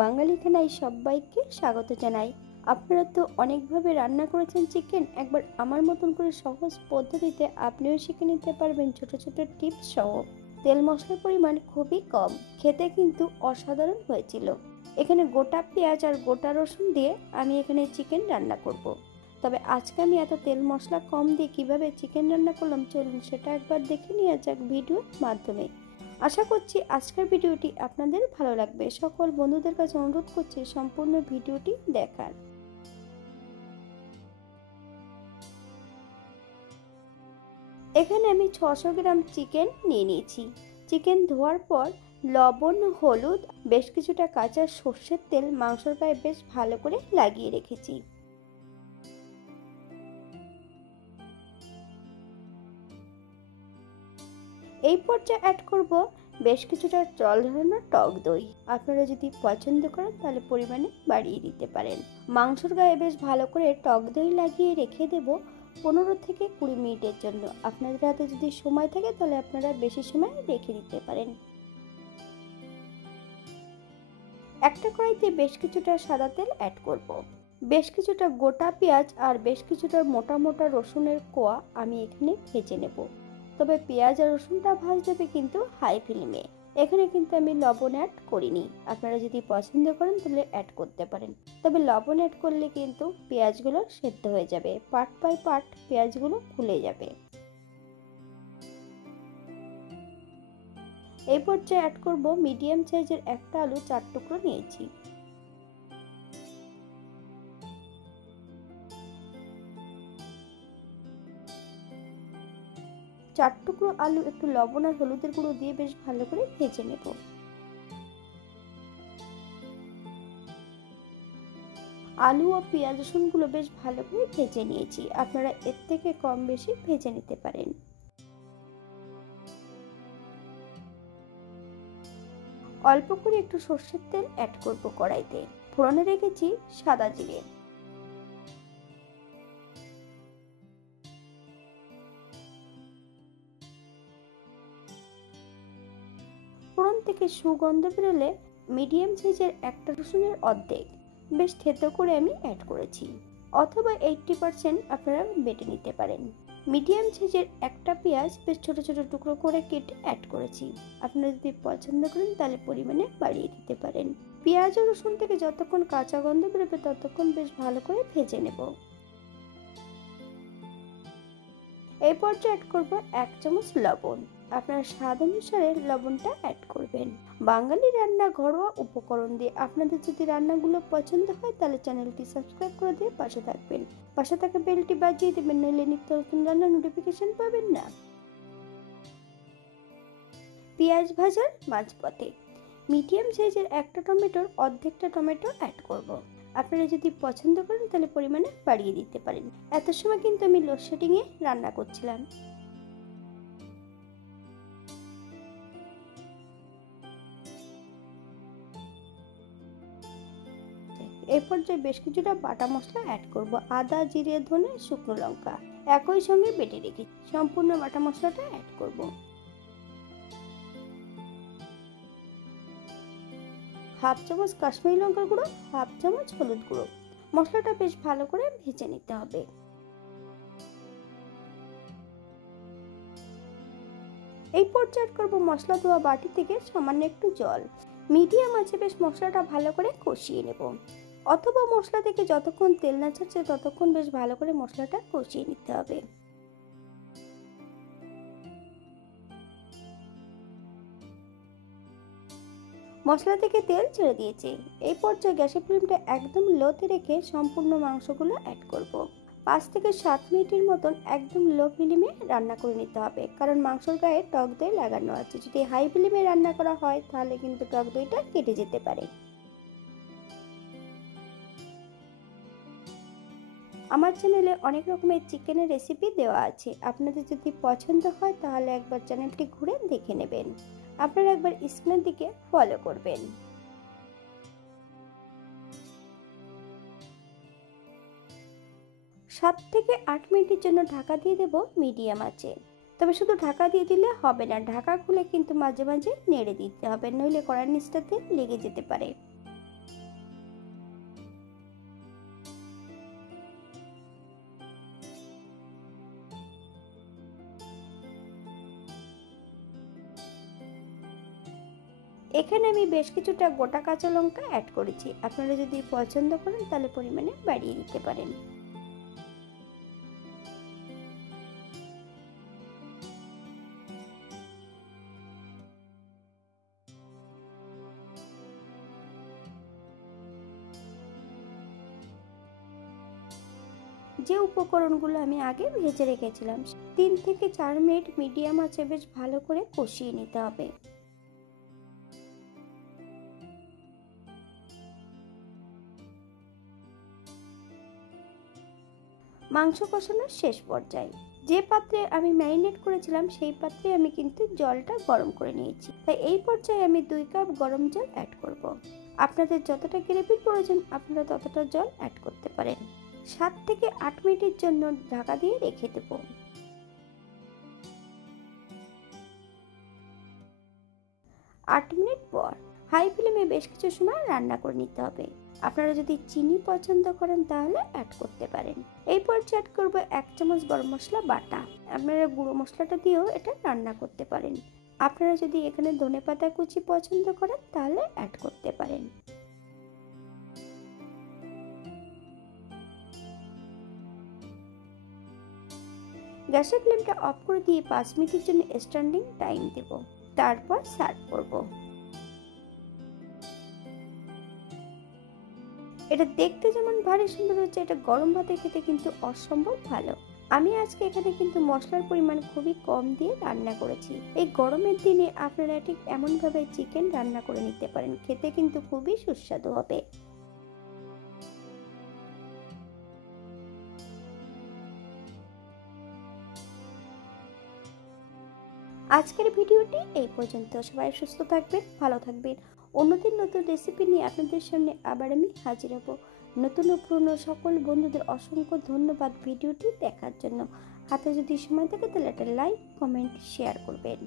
বাঙালি থানায় সবাইকে স্বাগত জানাই। আপনারা তো অনেকভাবে রান্না করেছেন চিকেন, একবার আমার মতন করে সহজ পদ্ধতিতে আপনিও শিখে নিতে পারবেন ছোট ছোট টিপস সহ। তেল মশলার পরিমাণ খুবই কম, খেতে কিন্তু অসাধারণ হয়েছিল। এখানে গোটা পেঁয়াজ আর গোটা রসুন দিয়ে আমি এখানে চিকেন রান্না করব। তবে আজকে আমি এত তেল মশলা কম দিয়ে কিভাবে চিকেন রান্না করলাম, চলুন সেটা একবার দেখে নেওয়া যাক ভিডিওর মাধ্যমে। আশা করছি আজকের ভিডিওটি আপনাদের ভালো লাগবে। সকল বন্ধুদের কাছে অনুরোধ করছি সম্পূর্ণ ভিডিওটি দেখার। এখানে আমি 600 গ্রাম চিকেন নিয়ে নিয়েছি। চিকেন ধোয়ার পর লবণ, হলুদ, বেশ কিছুটা কাঁচা সর্ষের তেল মাংসের গায়ে বেশ ভালো করে লাগিয়ে রেখেছি। এই পর্যায়ে অ্যাড করব বেশ কিছুটা জল ঝরানো টক দই। আপনারা যদি পছন্দ করেন তাহলে পরিমাণে বাড়িয়ে দিতে পারেন। মাংসের গায়ে বেশ ভালো করে টক দই লাগিয়ে রেখে দেব 15 থেকে 20 মিনিটের জন্য। আপনাদের হাতে যদি সময় থাকে তাহলে আপনারা বেশি সময় রেখে দিতে পারেন। একটা কড়াইতে বেশ কিছুটা সাদা তেল অ্যাড করব। বেশ কিছুটা গোটা পেঁয়াজ আর বেশ কিছুটা মোটা মোটা রসুনের কোয়া আমি এখানে ভেজে নেব। তবে পেঁয়াজ আর রসুনটা ভাজতে হবে কিন্তু হাই ফ্লেমে। এখানে কিন্তু আমি লবণ অ্যাড করিনি, আপনারা যদি পছন্দ করেন তাহলে অ্যাড করতে পারেন। তবে লবণ অ্যাড করলে কিন্তু পেঁয়াজগুলো সেদ্ধ হয়ে যাবে, পার্ট বাই পার্ট পেঁয়াজগুলো খুলে যাবে। এই পর্যায়ে অ্যাড করব মিডিয়াম সাইজের একটা আলু 4 টুকরো নিয়েছি। চার টুকরো আলু একটু লবণ আর হলুদের গুঁড়ো দিয়ে বেশ ভালো করে ভেজে নেব। আলু ও পেঁয়াজ রসুন গুলো বেশ ভালো করে ভেজে নিয়েছি, আপনারা এর থেকে কম বেশি ভেজে নিতে পারেন। অল্প করে একটু সর্ষের তেল অ্যাড করব কড়াইতে। ফোড়নে রেখেছি সাদা জিরে, ফোড়ন থেকে সুগন্ধ বেরোলে মিডিয়াম সাইজের একটা রসুনের অর্ধেক বেশ থেতো করে আমি অ্যাড করেছি, অথবা 80% আপনারা বেটে নিতে পারেন। মিডিয়াম সাইজের একটা পেঁয়াজ বেশ ছোট ছোট টুকরো করে কেটে অ্যাড করেছি, আপনারা যদি পছন্দ করেন তাহলে পরিমাণে বাড়িয়ে দিতে পারেন। পেঁয়াজ ও রসুন থেকে যতক্ষণ কাঁচা গন্ধ বেরোবে ততক্ষণ বেশ ভালো করে ভেজে নেব। এই পর্যায়ে অ্যাড করব 1 চামচ লবণ। আপনার স্বাদ অনুসারে লবণটা অ্যাড করবেন। বাঙালি রান্না ঘরোয়া উপকরণ দিয়ে। আপনাদের যদি রান্নাগুলো পছন্দ হয় তাহলে চ্যানেলটি সাবস্ক্রাইব করে দিয়ে পাশে থাকবেন। পাশে থাকা বেলটি বাজিয়ে দেবেন, নইলে নিত্য নতুন রান্নার নোটিফিকেশন পাবেন না। পেঁয়াজ ভাজার মাঝপথে মিডিয়াম সাইজের একটা টমেটোর অর্ধেকটা টমেটো অ্যাড করব। আপনারা যদি পছন্দ করেন তাহলে পরিমাণে বাড়িয়ে দিতে পারেন। এত সময় কিন্তু আমি লোডশেডিংয়ে রান্না করছিলাম। এই পর্যায়ে বেশ কিছুটা বাটা মশলা অ্যাড করব। আদা, জিরে, ধনে, শুকনো লঙ্কা একই সঙ্গে বেটে রেখে সম্পূর্ণ বাটা মশলাটা অ্যাড করব। হাফ চামচ কাশ্মীরি লঙ্কার গুঁড়ো, হাফ চামচ হলুদ গুঁড়ো। মশলাটা বেশ ভালো করে ভেজে নিতে হবে। এই পর্যায়ে অ্যাড করব মশলা ধোয়া বাটি থেকে সামান্য একটু জল। মিডিয়াম আঁচে বেশ মশলাটা ভালো করে কষিয়ে নেব, অথবা মশলা থেকে যতক্ষণ তেল না ছাড়ছে ততক্ষণ বেশ ভালো করে মশলাটা কষিয়ে নিতে হবে। মশলা থেকে তেল ছেড়ে দিয়েছে। এই পর্যায়ে গ্যাসের ফ্লেমটা একদম লোতে রেখে সম্পূর্ণ মাংসগুলো অ্যাড করব। 5 থেকে 7 মিনিটের মতন একদম লো ফ্লেমে রান্না করে নিতে হবে, কারণ মাংসর গায়ে টক দই লাগানো আছে। যদি হাই ফ্লেমে রান্না করা হয় তাহলে কিন্তু টক দইটা কেটে যেতে পারে। আমার চ্যানেলে অনেক রকমের চিকেনের রেসিপি দেওয়া আছে, আপনাদের যদি পছন্দ হয় তাহলে একবার চ্যানেলটি ঘুরে দেখে নেবেন। আপনারা একবার স্ক্রিনের দিকে ফলো করবেন। 7 থেকে 8 মিনিটের জন্য ঢাকা দিয়ে দেব মিডিয়াম আঁচে। তবে শুধু ঢাকা দিয়ে দিলে হবে না, ঢাকা খুলে কিন্তু মাঝে মাঝে নেড়ে দিতে হবে, নইলে কড়াইর নিচটাতে লেগে যেতে পারে। এখানে আমি বেশ কিছুটা গোটা কাঁচা লঙ্কা অ্যাড করেছি। আপনারা যদি পছন্দ করেন তাহলে পরিমাণে বাড়িয়ে দিতে পারেন। যে উপকরণগুলো আমি আগে ভেজে রেখেছিলাম 3 থেকে 4 মিনিট মিডিয়াম আঁচে বেশ ভালো করে কষিয়ে নিতে হবে। মাংস কষানোর শেষ পর্যায়ে যে পাত্রে আমি ম্যারিনেট করেছিলাম সেই পাত্রে আমি কিন্তু জলটা গরম করে নিয়েছি। তাই এই পর্যায়ে আমি 2 কাপ গরম জল অ্যাড করব। আপনাদের যতটা গ্রেভির প্রয়োজন আপনারা ততটা জল অ্যাড করতে পারেন। 7 থেকে 8 মিনিটের জন্য ঢাকা দিয়ে রেখে দেব। 8 মিনিট পর হাই ফ্লেমে বেশ কিছু সময় রান্না করে নিতে হবে। আপনারা যদি চিনি পছন্দ করেন তাহলে অ্যাড করতে পারেন। এই পর্যায়ে অ্যাড করব 1 চামচ গরম মশলা বাটা। আপনারা গুঁড়ো মশলাটা দিয়েও এটা রান্না করতে পারেন। আপনারা যদি এখানে ধনেপাতা কুচি পছন্দ করেন তাহলে অ্যাড করতে পারেন। গ্যাসের ফ্লেমটা অফ করে দিয়ে 5 মিনিটের জন্য স্ট্যান্ডিং টাইম দেব। তারপর সার্ভ করব। এটা দেখতে যেমন ভারী সুন্দর হচ্ছে, এটা গরম ভাতে খেতে কিন্তু অসম্ভব ভালো। আমি আজকে এখানে কিন্তু মশলার পরিমাণ খুবই কম দিয়ে রান্না করেছি। এই গরমের দিনে আপনারা ঠিক এমনভাবে চিকেন রান্না করে নিতে পারেন, খেতে কিন্তু খুবই সুস্বাদু হবে। আজকের ভিডিওটি এই পর্যন্ত। সবাই সুস্থ থাকবেন, ভালো থাকবেন। অন্যদিন নতুন রেসিপি নিয়ে আপনাদের সামনে আবার আমি হাজির হব। নতুন ও পুরনো সকল বন্ধুদের অসংখ্য ধন্যবাদ ভিডিওটি দেখার জন্য। হাতে যদি সময় থাকে তাহলে একটা লাইক, কমেন্ট, শেয়ার করবেন।